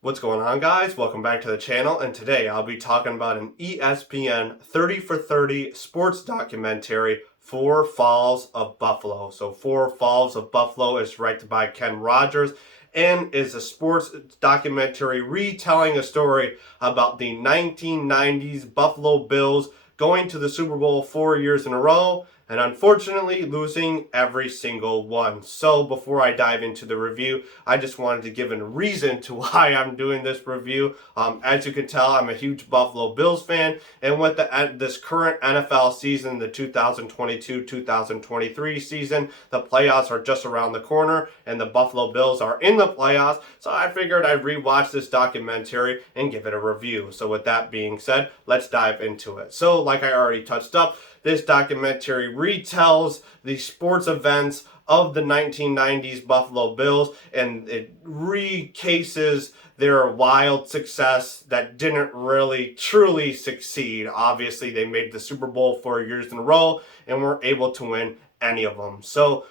What's going on, guys? Welcome back to the channel, and today I'll be talking about an ESPN 30 for 30 sports documentary, Four Falls of Buffalo. So Four Falls of Buffalo is directed by Ken Rogers and is a sports documentary retelling a story about the 1990s Buffalo Bills going to the Super Bowl 4 years in a row and unfortunately losing every single one. So before I dive into the review, I just wanted to give a reason to why I'm doing this review. As you can tell, I'm a huge Buffalo Bills fan, and with this current NFL season, the 2022-2023 season, the playoffs are just around the corner, and the Buffalo Bills are in the playoffs, so I figured I'd rewatch this documentary and give it a review. So with that being said, let's dive into it. So like I already touched up, this documentary retells the sports events of the 1990s Buffalo Bills, and it recases their wild success that didn't really truly succeed. Obviously, they made the Super Bowl 4 years in a row and weren't able to win any of them. So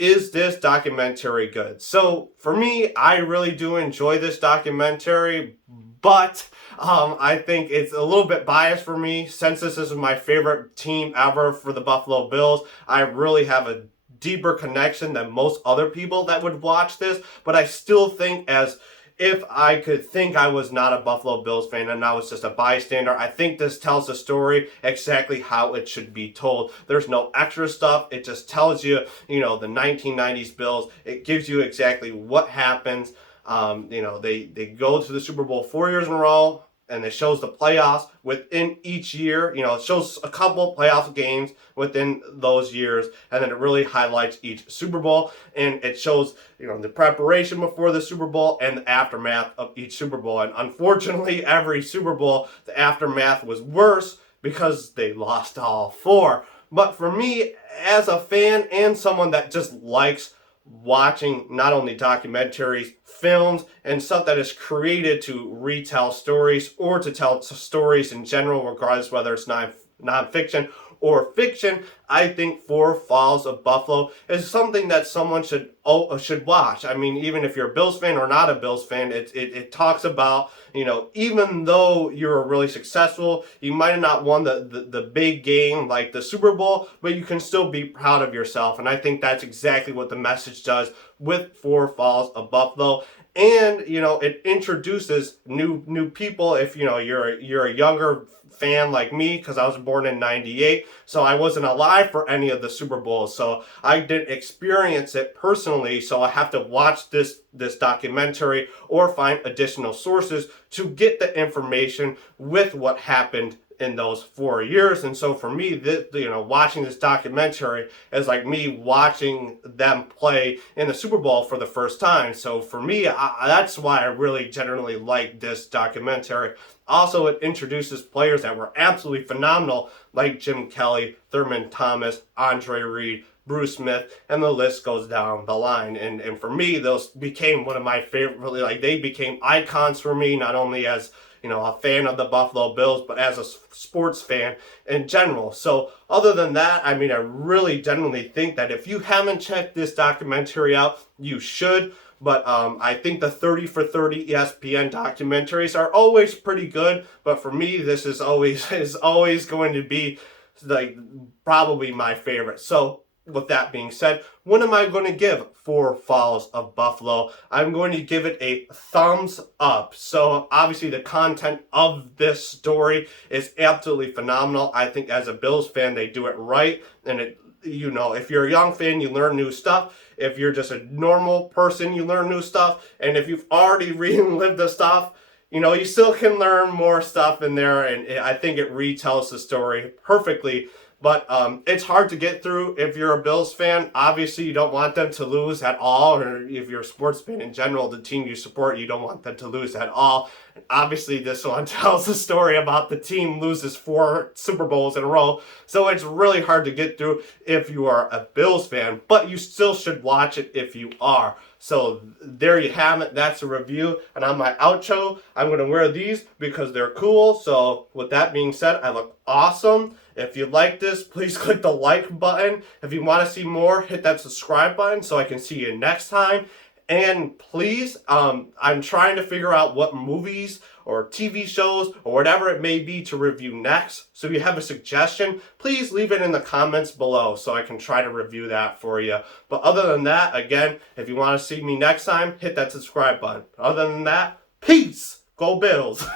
is this documentary good? So for me, I really do enjoy this documentary, but I think it's a little bit biased for me since this is my favorite team ever for the Buffalo Bills. I really have a deeper connection than most other people that would watch this, but I still think as if I could think I was not a Buffalo Bills fan and I was just a bystander, I think this tells the story exactly how it should be told. There's no extra stuff. It just tells you, the 1990s Bills. It gives you exactly what happens. They go to the Super Bowl 4 years in a row, and it shows the playoffs within each year. It shows a couple playoff games within those years, and then it really highlights each Super Bowl, and it shows, the preparation before the Super Bowl and the aftermath of each Super Bowl. And unfortunately, every Super Bowl, the aftermath was worse because they lost all four. But for me, as a fan and someone that just likes watching not only documentaries, films, and stuff that is created to retell stories or to tell stories in general, regardless whether it's nonfiction or fiction, I think Four Falls of Buffalo is something that someone should watch. I mean, even if you're a Bills fan or not a Bills fan, it talks about, even though you're really successful, you might have not won the big game like the Super Bowl, but you can still be proud of yourself. And I think that's exactly what the message does with Four Falls of Buffalo. And it introduces new people. If you're a younger fan like me, because I was born in '98, so I wasn't alive for any of the Super Bowls, so I didn't experience it personally. So I have to watch this documentary or find additional sources to get the information with what happened in those 4 years. And so for me, watching this documentary is like me watching them play in the Super Bowl for the first time. So for me, that's why I really generally like this documentary. Also, it introduces players that were absolutely phenomenal, like Jim Kelly, Thurman Thomas, Andre Reed, Bruce Smith, and the list goes down the line. And for me, those became one of my favorite, really, like, they became icons for me, not only as a fan of the Buffalo Bills, but as a sports fan in general. So other than that, I mean, I really genuinely think that if you haven't checked this documentary out, you should. But I think the 30 for 30 ESPN documentaries are always pretty good. But for me, this is always going to be like probably my favorite. So with that being said, what am I going to give Four Falls of Buffalo? I'm going to give it a thumbs up. So obviously the content of this story is absolutely phenomenal. I think as a Bills fan, they do it right. And if you're a young fan, you learn new stuff. If you're just a normal person, you learn new stuff. And if you've already relived the stuff, you still can learn more stuff in there. And I think it retells the story perfectly. But it's hard to get through if you're a Bills fan. Obviously, you don't want them to lose at all. Or if you're a sports fan in general, the team you support, you don't want them to lose at all. And obviously, this one tells the story about the team loses 4 Super Bowls in a row. So it's really hard to get through if you are a Bills fan. But you still should watch it if you are. So there you have it. That's a review. And on my outro, I'm going to wear these because they're cool. So with that being said, I look awesome. If you like this, please click the like button. If you want to see more, hit that subscribe button so I can see you next time. And please, I'm trying to figure out what movies or TV shows or whatever it may be to review next. So if you have a suggestion, please leave it in the comments below so I can try to review that for you. But other than that, again, if you want to see me next time, hit that subscribe button. Other than that, peace! Go Bills!